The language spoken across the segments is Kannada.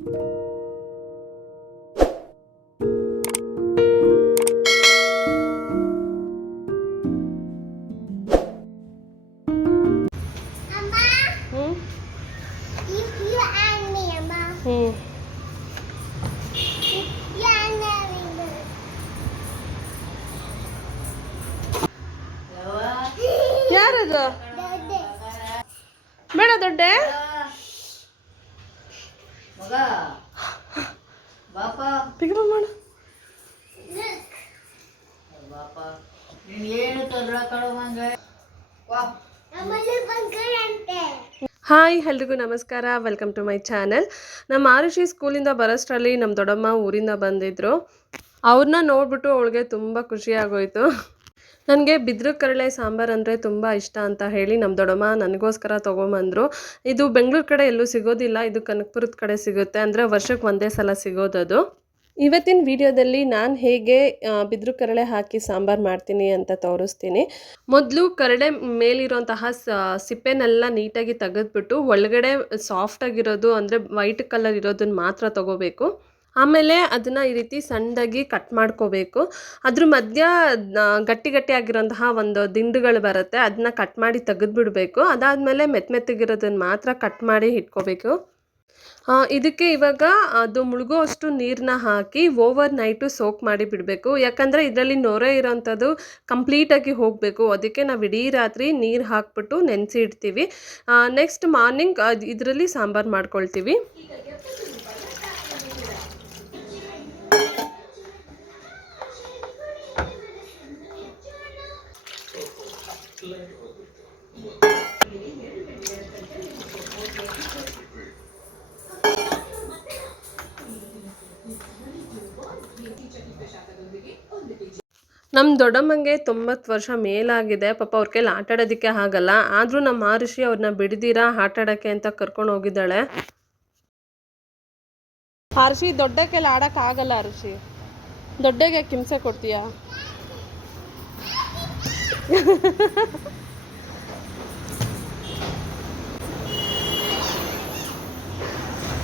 ಯಾರದು ಬೇಡ ದೊಡ್ಡೆ ಮಗ ಬಾಪ ಪಿಕಪ್ ಮಾಡು ಬಾಪ ನೀನು ಏನು ತೊಂದರೆ ಕಳವಂಗೆ ವಾ ಹಾಯ್ ಎಲ್ರಿಗೂ ನಮಸ್ಕಾರ, ವೆಲ್ಕಮ್ ಟು ಮೈ ಚಾನಲ್. ನಮ್ಮ ಆರುಷಿ ಸ್ಕೂಲಿಂದ ಬರೋಷ್ಟರಲ್ಲಿ ನಮ್ಮ ದೊಡ್ಡಮ್ಮ ಊರಿಂದ ಬಂದಿದ್ದರು. ಅವ್ರನ್ನ ನೋಡ್ಬಿಟ್ಟು ಅವಳಿಗೆ ತುಂಬ ಖುಷಿ ಆಗೋಯ್ತು. ನನಗೆ ಬಿದ್ರು ಕರಳೆ ಸಾಂಬಾರು ಅಂದರೆ ತುಂಬ ಇಷ್ಟ ಅಂತ ಹೇಳಿ ನಮ್ಮ ದೊಡ್ಡಮ್ಮ ನನಗೋಸ್ಕರ ತೊಗೊಂಬಂದರು. ಇದು ಬೆಂಗಳೂರು ಕಡೆ ಎಲ್ಲೂ ಸಿಗೋದಿಲ್ಲ, ಇದು ಕನಕಪುರದ ಕಡೆ ಸಿಗುತ್ತೆ, ಅಂದರೆ ವರ್ಷಕ್ಕೆ ಒಂದೇ ಸಲ ಸಿಗೋದದು. ಇವತ್ತಿನ ವಿಡಿಯೋದಲ್ಲಿ ನಾನು ಹೇಗೆ ಬಿದ್ರು ಕರಳೆ ಹಾಕಿ ಸಾಂಬಾರು ಮಾಡ್ತೀನಿ ಅಂತ ತೋರಿಸ್ತೀನಿ. ಮೊದಲು ಕರಳೆ ಮೇಲಿರೋಂತಹ ಸಿಪ್ಪೆನೆಲ್ಲ ನೀಟಾಗಿ ತೆಗೆದ್ಬಿಟ್ಟು ಒಳಗಡೆ ಸಾಫ್ಟಾಗಿರೋದು ಅಂದರೆ ವೈಟ್ ಕಲರ್ ಇರೋದನ್ನ ಮಾತ್ರ ತೊಗೋಬೇಕು. ಆಮೇಲೆ ಅದನ್ನು ಈ ರೀತಿ ಸಣ್ಣದಾಗಿ ಕಟ್ ಮಾಡ್ಕೋಬೇಕು. ಅದ್ರ ಮಧ್ಯ ಗಟ್ಟಿ ಗಟ್ಟಿಯಾಗಿರೋಂತಹ ಒಂದು ದಿಂಡುಗಳು ಬರುತ್ತೆ, ಅದನ್ನ ಕಟ್ ಮಾಡಿ ತೆಗೆದುಬಿಡಬೇಕು. ಅದಾದಮೇಲೆ ಮೆತ್ತಗಿರೋದನ್ನು ಮಾತ್ರ ಕಟ್ ಮಾಡಿ ಇಟ್ಕೋಬೇಕು. ಇದಕ್ಕೆ ಇವಾಗ ಅದು ಮುಳುಗೋ ಅಷ್ಟು ನೀರನ್ನ ಹಾಕಿ ಓವರ್ ನೈಟು ಸೋಕ್ ಮಾಡಿ ಬಿಡಬೇಕು. ಯಾಕಂದರೆ ಇದರಲ್ಲಿ ನೊರೆ ಇರೋಂಥದ್ದು ಕಂಪ್ಲೀಟಾಗಿ ಹೋಗಬೇಕು. ಅದಕ್ಕೆ ನಾವು ಇಡೀ ರಾತ್ರಿ ನೀರು ಹಾಕ್ಬಿಟ್ಟು ನೆನೆಸಿ ಇಡ್ತೀವಿ. ನೆಕ್ಸ್ಟ್ ಮಾರ್ನಿಂಗ್ ಇದರಲ್ಲಿ ಸಾಂಬಾರು ಮಾಡ್ಕೊಳ್ತೀವಿ. ನಮ್ಮ ದೊಡ್ಡಮ್ಮಂಗೆ 90 ವರ್ಷ ಮೇಲಾಗಿದೆ. ಪಾಪ ಅವ್ರ ಕೈಲಿ ಆಟ ಆಡೋದಕ್ಕೆ ಆಗಲ್ಲ. ಆದರೂ ನಮ್ಮ ಆರುಷಿ ಅವ್ರನ್ನ ಬಿಡ್ದಿರಾ ಆಟ ಆಡೋಕ್ಕೆ ಅಂತ ಕರ್ಕೊಂಡು ಹೋಗಿದ್ದಾಳೆ. ಆರುಷಿ ದೊಡ್ಡ ಕೈಲಿ ಆಡೋಕ್ಕಾಗಲ್ಲ. ಆರುಷಿ ದೊಡ್ಡಗೆ ಹಿಂಸೆ ಕೊಡ್ತೀಯಾ?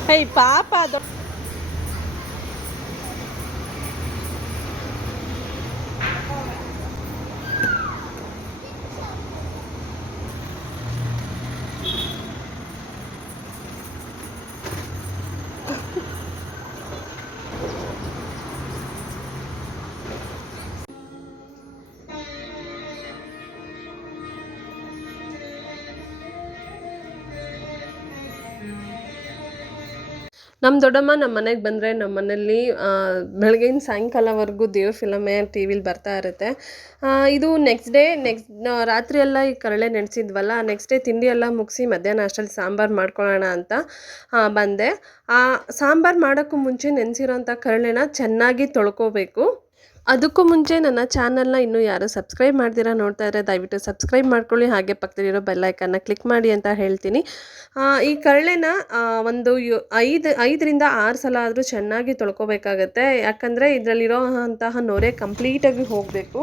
ಹೇ ಪಾಪ ನಮ್ಮ ದೊಡ್ಡಮ್ಮ ನಮ್ಮ ಮನೆಗೆ ಬಂದರೆ ನಮ್ಮ ಮನೇಲಿ ಬೆಳಗ್ಗೆಯಿಂದ ಸಾಯಂಕಾಲವರೆಗೂ ದೇವ್ರ ಫಿಲಮೇ ಟಿ ವಿಲಿ ಬರ್ತಾ ಇರುತ್ತೆ. ಇದು ನೆಕ್ಸ್ಟ್ ರಾತ್ರಿ ಎಲ್ಲ ಈ ಕರಳೆ ನೆನೆಸಿದ್ವಲ್ಲ, ನೆಕ್ಸ್ಟ್ ಡೇ ತಿಂಡಿ ಎಲ್ಲ ಮುಗಿಸಿ ಮಧ್ಯಾಹ್ನ ಅಷ್ಟರಲ್ಲಿ ಸಾಂಬಾರು ಮಾಡ್ಕೊಳ್ಳೋಣ ಅಂತ ಬಂದೆ. ಸಾಂಬಾರು ಮಾಡೋಕ್ಕೂ ಮುಂಚೆ ನೆನೆಸಿರೋಂಥ ಕರಳೆನ ಚೆನ್ನಾಗಿ ತೊಳ್ಕೋಬೇಕು. ಅದಕ್ಕೂ ಮುಂಚೆ ನನ್ನ ಚಾನಲ್ನ ಇನ್ನೂ ಯಾರು ಸಬ್ಸ್ಕ್ರೈಬ್ ಮಾಡ್ತೀರಾ ನೋಡ್ತಾ ಇದ್ದರೆ ದಯವಿಟ್ಟು ಸಬ್ಸ್ಕ್ರೈಬ್ ಮಾಡ್ಕೊಳ್ಳಿ, ಹಾಗೆ ಪಕ್ಕದಲ್ಲಿರೋ ಬೆಲ್ಲೈಕನ್ನ ಕ್ಲಿಕ್ ಮಾಡಿ ಅಂತ ಹೇಳ್ತೀನಿ. ಈ ಕರಳೆನ ಒಂದು 5ರಿಂದ 6 ಸಲ ಆದರೂ ಚೆನ್ನಾಗಿ ತೊಳ್ಕೊಬೇಕಾಗತ್ತೆ. ಯಾಕಂದರೆ ಇದರಲ್ಲಿರೋ ಅಂತಹ ನೊರೆ ಕಂಪ್ಲೀಟಾಗಿ ಹೋಗಬೇಕು.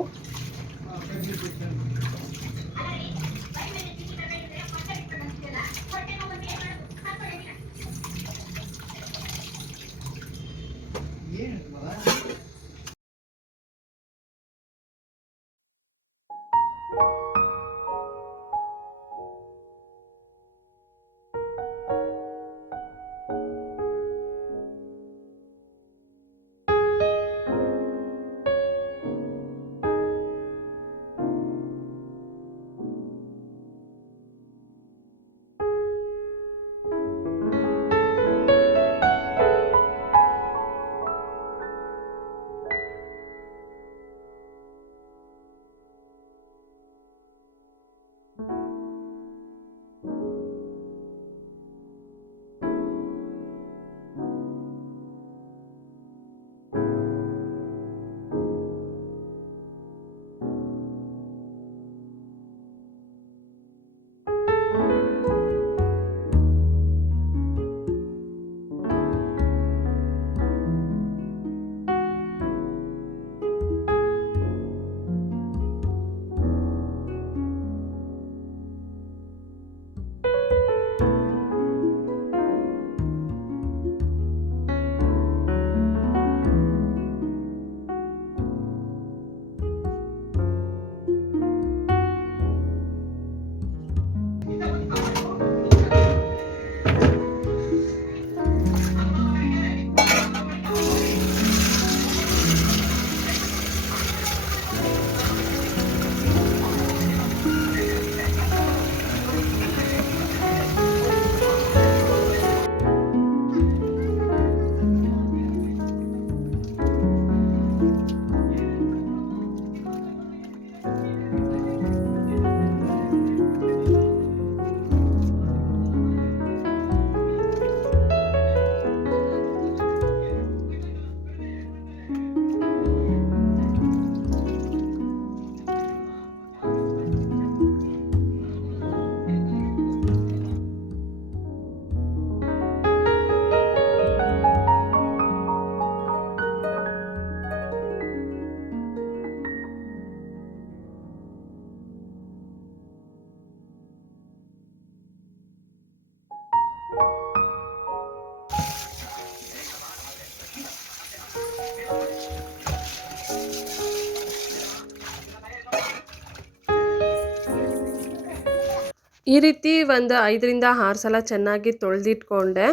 ಈ ರೀತಿ ಒಂದು 5ರಿಂದ 6 ಸಲ ಚೆನ್ನಾಗಿ ತೊಳೆದಿಟ್ಕೊಂಡೆ.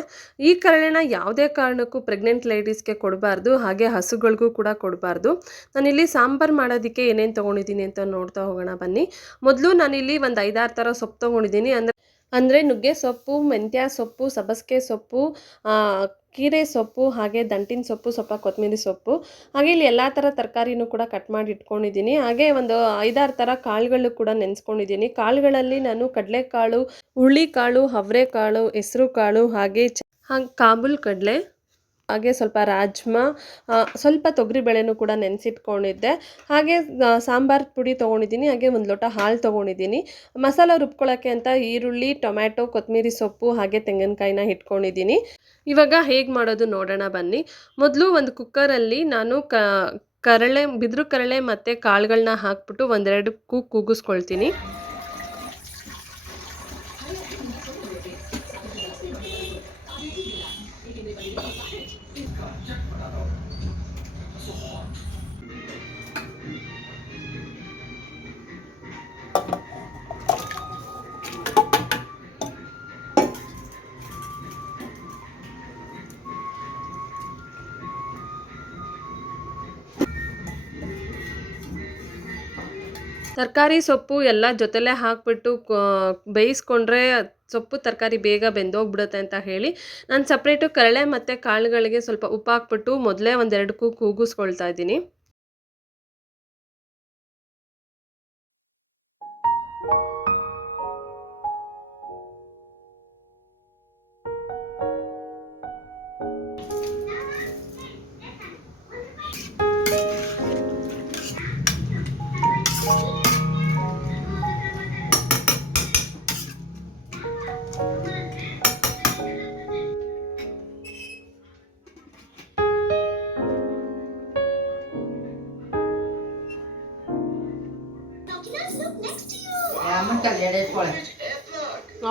ಈ ಕರಳೆನ ಯಾವುದೇ ಕಾರಣಕ್ಕೂ ಪ್ರೆಗ್ನೆಂಟ್ ಲೇಡೀಸ್ಗೆ ಕೊಡಬಾರ್ದು, ಹಾಗೆ ಹಸುಗಳಿಗೂ ಕೂಡ ಕೊಡಬಾರ್ದು. ನಾನಿಲ್ಲಿ ಸಾಂಬಾರು ಮಾಡೋದಕ್ಕೆ ಏನೇನು ತೊಗೊಂಡಿದ್ದೀನಿ ಅಂತ ನೋಡ್ತಾ ಹೋಗೋಣ ಬನ್ನಿ. ಮೊದಲು ನಾನಿಲ್ಲಿ ಒಂದು 5-6 ಥರ ಸೊಪ್ಪು ತೊಗೊಂಡಿದ್ದೀನಿ. ಅಂದರೆ ನುಗ್ಗೆ ಸೊಪ್ಪು, ಮೆಂತ್ಯ ಸೊಪ್ಪು, ಸಬ್ಬಸಿಗೆ ಸೊಪ್ಪು, ಕೀರೆ ಸೊಪ್ಪು, ಹಾಗೆ ದಂಟಿನ ಸೊಪ್ಪು, ಸ್ವಲ್ಪ ಕೊತ್ತಂಬರಿ ಸೊಪ್ಪು, ಹಾಗೆ ಇಲ್ಲಿ ಎಲ್ಲ ಥರ ತರಕಾರಿನೂ ಕೂಡ ಕಟ್ ಮಾಡಿ ಇಟ್ಕೊಂಡಿದ್ದೀನಿ. ಹಾಗೆ ಒಂದು 5-6 ಥರ ಕಾಳುಗಳು ಕೂಡ ನೆನೆಸ್ಕೊಂಡಿದ್ದೀನಿ. ಕಾಳುಗಳಲ್ಲಿ ನಾನು ಕಡಲೆಕಾಳು, ಹುರುಳಿಕಾಳು, ಅವರೆಕಾಳು, ಹೆಸರು ಕಾಳು, ಹಾಗೆ ಕಾಬೂಲ್ ಕಡಲೆ, ಹಾಗೆ ಸ್ವಲ್ಪ ರಾಜ್ಮಾ, ಸ್ವಲ್ಪ ತೊಗರಿಬೇಳೆನೂ ಕೂಡ ನೆನೆಸಿಟ್ಕೊಂಡಿದ್ದೆ. ಹಾಗೆ ಸಾಂಬಾರು ಪುಡಿ ತೊಗೊಂಡಿದ್ದೀನಿ. ಹಾಗೆ ಒಂದು ಲೋಟ ಹಾಲು ತೊಗೊಂಡಿದ್ದೀನಿ. ಮಸಾಲ ರುಬ್ಕೊಳ್ಳೋಕ್ಕೆ ಅಂತ ಈರುಳ್ಳಿ, ಟೊಮ್ಯಾಟೊ, ಕೊತ್ತಂಬರಿ ಸೊಪ್ಪು, ಹಾಗೆ ತೆಂಗಿನಕಾಯಿನ ಇಟ್ಕೊಂಡಿದ್ದೀನಿ. ಇವಾಗ ಹೇಗೆ ಮಾಡೋದು ನೋಡೋಣ ಬನ್ನಿ. ಮೊದಲು ಒಂದು ಕುಕ್ಕರಲ್ಲಿ ನಾನು ಬಿದಿರು ಕರಳೆ ಮತ್ತು ಕಾಳುಗಳನ್ನ ಹಾಕ್ಬಿಟ್ಟು ಒಂದೆರಡು ಕೂಗಿಸ್ಕೊಳ್ತೀನಿ. ತರಕಾರಿ ಸೊಪ್ಪು ಎಲ್ಲ ಜೊತೆಲೇ ಹಾಕ್ಬಿಟ್ಟು ಬೇಯಿಸ್ಕೊಂಡ್ರೆ ಸೊಪ್ಪು ತರಕಾರಿ ಬೇಗ ಬೆಂದೋಗ್ಬಿಡುತ್ತೆ ಅಂತ ಹೇಳಿ ನಾನು ಸಪ್ರೇಟು ಕರಳೆ ಮತ್ತು ಕಾಳುಗಳಿಗೆ ಸ್ವಲ್ಪ ಉಪ್ಪು ಹಾಕ್ಬಿಟ್ಟು ಮೊದಲೇ ಒಂದೆರಡು ಕೂಗಿಸ್ಕೊಳ್ತಾ ಇದ್ದೀನಿ.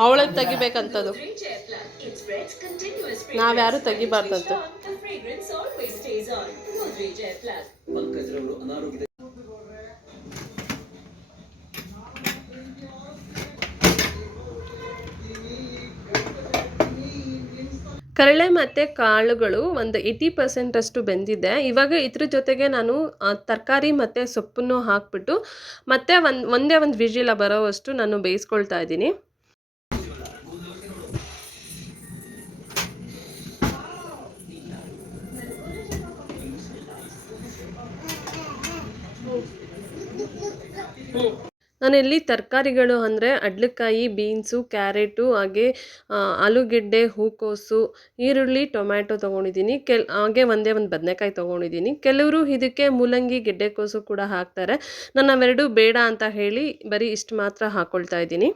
ಅವಳೇ ತೆಗಿಬೇಕಂತದು, ನಾವ್ಯಾರು ತೆಗಿಬಾರ್ದಂತ. ಕರಳೆ ಮತ್ತು ಕಾಳುಗಳು ಒಂದು 80% ಅಷ್ಟು ಬೆಂದಿದೆ. ಇವಾಗ ಇದ್ರ ಜೊತೆಗೆ ನಾನು ತರಕಾರಿ ಮತ್ತು ಸೊಪ್ಪನ್ನು ಹಾಕ್ಬಿಟ್ಟು ಮತ್ತೆ ಒಂದೇ ಒಂದು ವಿಜಿಲ ಬರೋವಷ್ಟು ನಾನು ಬೇಯಿಸ್ಕೊಳ್ತಾ ಇದ್ದೀನಿ. ನಾನಿಲ್ಲಿ ತರಕಾರಿಗಳು ಅಂದರೆ ಅಡ್ಲಕಾಯಿ, ಬೀನ್ಸು, ಕ್ಯಾರೆಟು, ಹಾಗೆ ಆಲೂಗೆಡ್ಡೆ, ಹೂಕೋಸು, ಈರುಳ್ಳಿ, ಟೊಮ್ಯಾಟೊ ತೊಗೊಂಡಿದ್ದೀನಿ. ಹಾಗೆ ಒಂದೇ ಒಂದು ಬದನೆಕಾಯಿ ತೊಗೊಂಡಿದ್ದೀನಿ. ಕೆಲವರು ಇದಕ್ಕೆ ಮೂಲಂಗಿ, ಗೆಡ್ಡೆಕೋಸು ಕೂಡ ಹಾಕ್ತಾರೆ. ನಾನು ಅವೆರಡು ಬೇಡ ಅಂತ ಹೇಳಿ ಬರೀ ಇಷ್ಟು ಮಾತ್ರ ಹಾಕ್ಕೊಳ್ತಾ ಇದ್ದೀನಿ.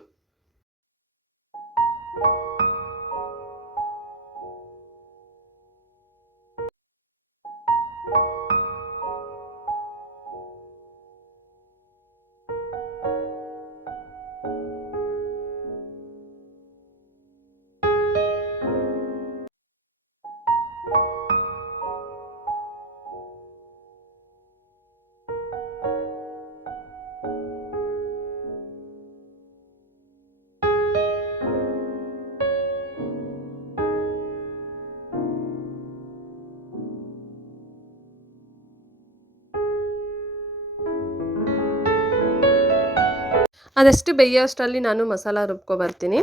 ಅದಷ್ಟು ಬೇಯೋಷ್ಟರಲ್ಲಿ ನಾನು ಮಸಾಲ ರುಬ್ಕೊಬರ್ತೀನಿ.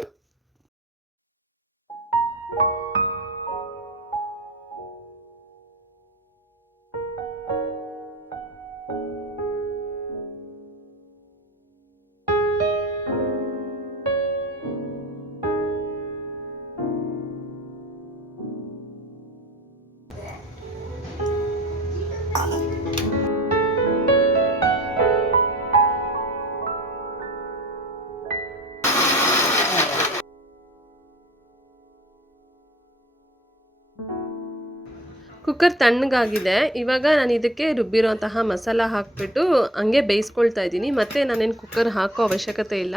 ಕುಕ್ಕರ್ ತಣ್ಣಗಾಗಿದೆ. ಇವಾಗ ನಾನು ಇದಕ್ಕೆ ರುಬ್ಬಿರೋಂತಹ ಮಸಾಲ ಹಾಕಿಬಿಟ್ಟು ಹಂಗೆ ಬೇಯಿಸ್ಕೊಳ್ತಾ ಇದ್ದೀನಿ. ಮತ್ತು ನಾನೇನು ಕುಕ್ಕರ್ ಹಾಕೋ ಅವಶ್ಯಕತೆ ಇಲ್ಲ,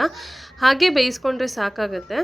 ಹಾಗೆ ಬೇಯಿಸ್ಕೊಂಡ್ರೆ ಸಾಕಾಗುತ್ತೆ.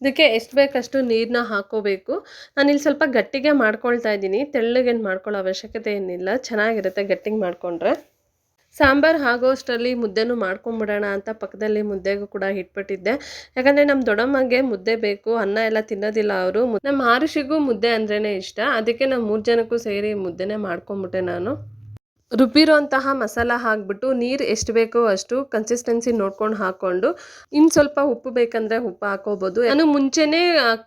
ಇದಕ್ಕೆ ಎಷ್ಟು ಬೇಕಷ್ಟು ನೀರನ್ನ ಹಾಕ್ಕೋಬೇಕು. ನಾನಿಲ್ಲಿ ಸ್ವಲ್ಪ ಗಟ್ಟಿಗೆ ಮಾಡ್ಕೊಳ್ತಾ ಇದ್ದೀನಿ, ತೆಳ್ಳಗೇನು ಮಾಡ್ಕೊಳ್ಳೋ ಅವಶ್ಯಕತೆ ಏನಿಲ್ಲ, ಚೆನ್ನಾಗಿರುತ್ತೆ ಗಟ್ಟಿಗೆ ಮಾಡಿಕೊಂಡ್ರೆ. ಸಾಂಬಾರು ಆಗೋಷ್ಟರಲ್ಲಿ ಮುದ್ದೆನೂ ಮಾಡ್ಕೊಂಬಿಡೋಣ ಅಂತ ಪಕ್ಕದಲ್ಲಿ ಮುದ್ದೆಗೂ ಕೂಡ ಇಟ್ಬಿಟ್ಟಿದ್ದೆ. ಯಾಕಂದರೆ ನಮ್ಮ ದೊಡ್ಡಮ್ಮಗೆ ಮುದ್ದೆ ಬೇಕು, ಅನ್ನ ಎಲ್ಲ ತಿನ್ನೋದಿಲ್ಲ ಅವರು. ನಮ್ಮ ಆರುಷಿಗೂ ಮುದ್ದೆ ಅಂದ್ರೇ ಇಷ್ಟ, ಅದಕ್ಕೆ ನಾವು 3 ಜನಕ್ಕೂ ಸೇರಿ ಮುದ್ದೆನೇ ಮಾಡ್ಕೊಂಬಿಟ್ಟೆ ನಾನು. ರುಬ್ಬಿರೋಂತಹ ಮಸಾಲ ಹಾಕ್ಬಿಟ್ಟು ನೀರು ಎಷ್ಟು ಬೇಕೋ ಅಷ್ಟು ಕನ್ಸಿಸ್ಟೆನ್ಸಿ ನೋಡ್ಕೊಂಡು ಹಾಕ್ಕೊಂಡು, ಇನ್ನು ಸ್ವಲ್ಪ ಉಪ್ಪು ಬೇಕಂದರೆ ಉಪ್ಪು ಹಾಕೋಬೋದು. ನಾನು ಮುಂಚೆನೇ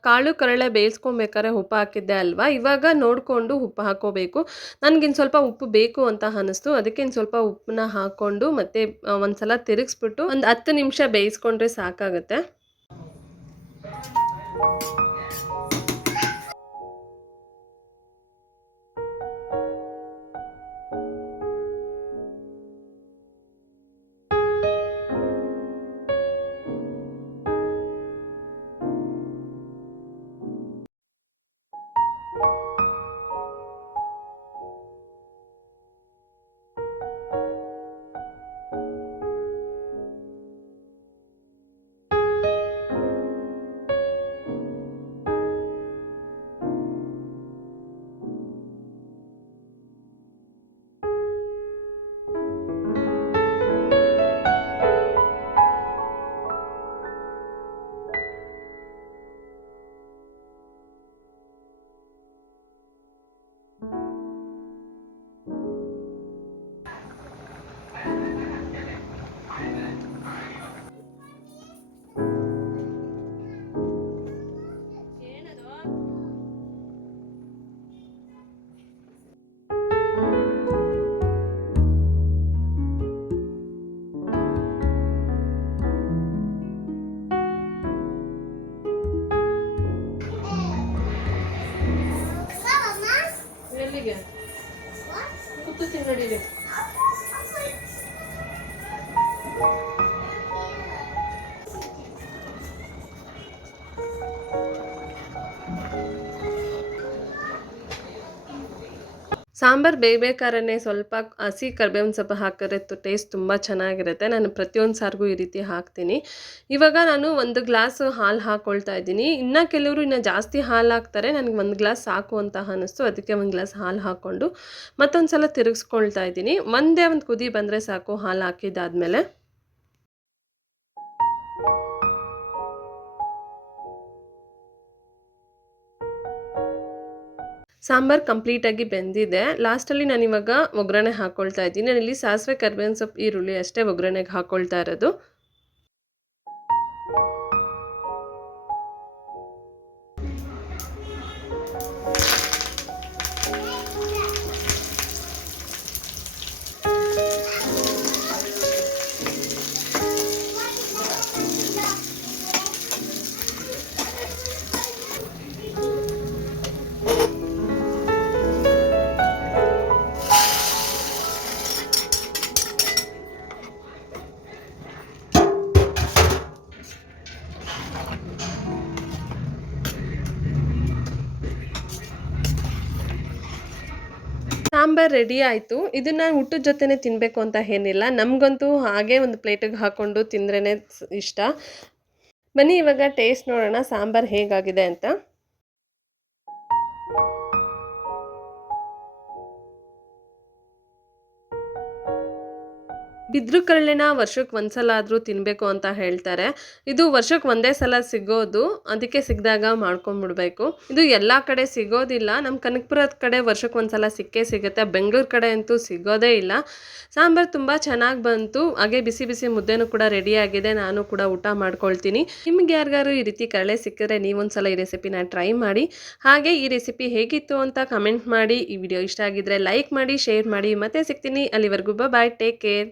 ಕಾಳು ಕರಳೆ ಬೇಯಿಸ್ಕೊಬೇಕಾದ್ರೆ ಉಪ್ಪು ಹಾಕಿದ್ದೆ ಅಲ್ವಾ, ಇವಾಗ ನೋಡಿಕೊಂಡು ಉಪ್ಪು ಹಾಕೋಬೇಕು. ನನಗಿನ್ನು ಸ್ವಲ್ಪ ಉಪ್ಪು ಬೇಕು ಅಂತ ಅನ್ನಿಸ್ತು, ಅದಕ್ಕೆ ಇನ್ನು ಸ್ವಲ್ಪ ಉಪ್ಪನ್ನ ಹಾಕ್ಕೊಂಡು ಮತ್ತೆ ಒಂದ್ಸಲ ತಿರುಗಿಸ್ಬಿಟ್ಟು ಒಂದು 10 ನಿಮಿಷ ಬೇಯಿಸ್ಕೊಂಡ್ರೆ ಸಾಕಾಗುತ್ತೆ. ಎಲ್ಲಿಗೆ ಕೂತು ತಿನ್ನಡಿದೆ. ಸಾಂಬಾರು ಬೇಯಬೇಕಾದ್ರೆ ಸ್ವಲ್ಪ ಹಸಿ ಕರಿಬೇವಿನ ಸೊಪ್ಪು ಹಾಕಿದ್ರೆ ಟೇಸ್ಟ್ ತುಂಬ ಚೆನ್ನಾಗಿರುತ್ತೆ. ನಾನು ಪ್ರತಿಯೊಂದು ಸಾರಿಗೂ ಈ ರೀತಿ ಹಾಕ್ತೀನಿ. ಇವಾಗ ನಾನು 1 ಗ್ಲಾಸ್ ಹಾಲು ಹಾಕ್ಕೊಳ್ತಾ ಇದ್ದೀನಿ. ಇನ್ನು ಕೆಲವರು ಇನ್ನೂ ಜಾಸ್ತಿ ಹಾಲು ಹಾಕ್ತಾರೆ, ನನಗೆ 1 ಗ್ಲಾಸ್ ಸಾಕು ಅಂತ ಅನ್ನಿಸ್ತು, ಅದಕ್ಕೆ 1 ಗ್ಲಾಸ್ ಹಾಲು ಹಾಕ್ಕೊಂಡು ಮತ್ತೊಂದು ಸಲ ತಿರುಗಿಸ್ಕೊಳ್ತಾ ಇದ್ದೀನಿ. ಒಂದೇ ಒಂದು ಕುದಿ ಬಂದರೆ ಸಾಕು ಹಾಲು ಹಾಕಿದ್ದಾದಮೇಲೆ. ಸಾಂಬಾರು ಕಂಪ್ಲೀಟಾಗಿ ಬೆಂದಿದೆ. ಲಾಸ್ಟಲ್ಲಿ ನಾನಿವಾಗ ಒಗ್ಗರಣೆ ಹಾಕ್ಕೊಳ್ತಾ ಇದ್ದೀನಿ. ನಾನಿಲ್ಲಿ ಸಾಸಿವೆ, ಕರಿಬೇವಿನ ಸೊಪ್ಪು, ಈರುಳ್ಳಿ ಅಷ್ಟೇ ಒಗ್ಗರಣೆಗೆ ಹಾಕ್ಕೊಳ್ತಾ ಇರೋದು. ಸಾಂಬಾರು ರೆಡಿ ಆಯಿತು. ಇದನ್ನು ಊಟದ ಜೊತೆನೇ ತಿನ್ನಬೇಕು ಅಂತ ಏನಿಲ್ಲ, ನಮಗಂತೂ ಹಾಗೆ ಒಂದು ಪ್ಲೇಟಿಗೆ ಹಾಕ್ಕೊಂಡು ತಿಂದ್ರೇ ಇಷ್ಟ. ಬನ್ನಿ ಇವಾಗ ಟೇಸ್ಟ್ ನೋಡೋಣ ಸಾಂಬಾರು ಹೇಗಾಗಿದೆ ಅಂತ. ಬಿದ್ರು ಕಳ್ಳೆನ ವರ್ಷಕ್ಕೆ ಒಂದ್ಸಲ ಆದರೂ ತಿನ್ನಬೇಕು ಅಂತ ಹೇಳ್ತಾರೆ. ಇದು ವರ್ಷಕ್ಕೆ ಒಂದೇ ಸಲ ಸಿಗೋದು, ಅದಕ್ಕೆ ಸಿಕ್ಕಿದಾಗ ಮಾಡ್ಕೊಂಬಿಡ್ಬೇಕು. ಇದು ಎಲ್ಲ ಕಡೆ ಸಿಗೋದಿಲ್ಲ, ನಮ್ಮ ಕನಕಪುರದ ಕಡೆ ವರ್ಷಕ್ಕೆ ಒಂದ್ಸಲ ಸಿಕ್ಕೇ ಸಿಗುತ್ತೆ, ಬೆಂಗಳೂರು ಕಡೆ ಅಂತೂ ಸಿಗೋದೇ ಇಲ್ಲ. ಸಾಂಬಾರು ತುಂಬ ಚೆನ್ನಾಗಿ ಬಂತು, ಹಾಗೆ ಬಿಸಿ ಬಿಸಿ ಮುದ್ದೆನೂ ಕೂಡ ರೆಡಿಯಾಗಿದೆ. ನಾನು ಕೂಡ ಊಟ ಮಾಡ್ಕೊಳ್ತೀನಿ. ನಿಮ್ಗೆ ಯಾರಿಗಾರು ಈ ರೀತಿ ಕಳ್ಳೆ ಸಿಕ್ಕಿದ್ರೆ ನೀವೊಂದ್ಸಲ ಈ ರೆಸಿಪಿನ ಟ್ರೈ ಮಾಡಿ. ಹಾಗೆ ಈ ರೆಸಿಪಿ ಹೇಗಿತ್ತು ಅಂತ ಕಮೆಂಟ್ ಮಾಡಿ. ಈ ವಿಡಿಯೋ ಇಷ್ಟ ಆಗಿದ್ರೆ ಲೈಕ್ ಮಾಡಿ, ಶೇರ್ ಮಾಡಿ. ಮತ್ತೆ ಸಿಗ್ತೀನಿ, ಅಲ್ಲಿವರೆಗೂ ಬಾಯ್, ಟೇಕ್ ಕೇರ್.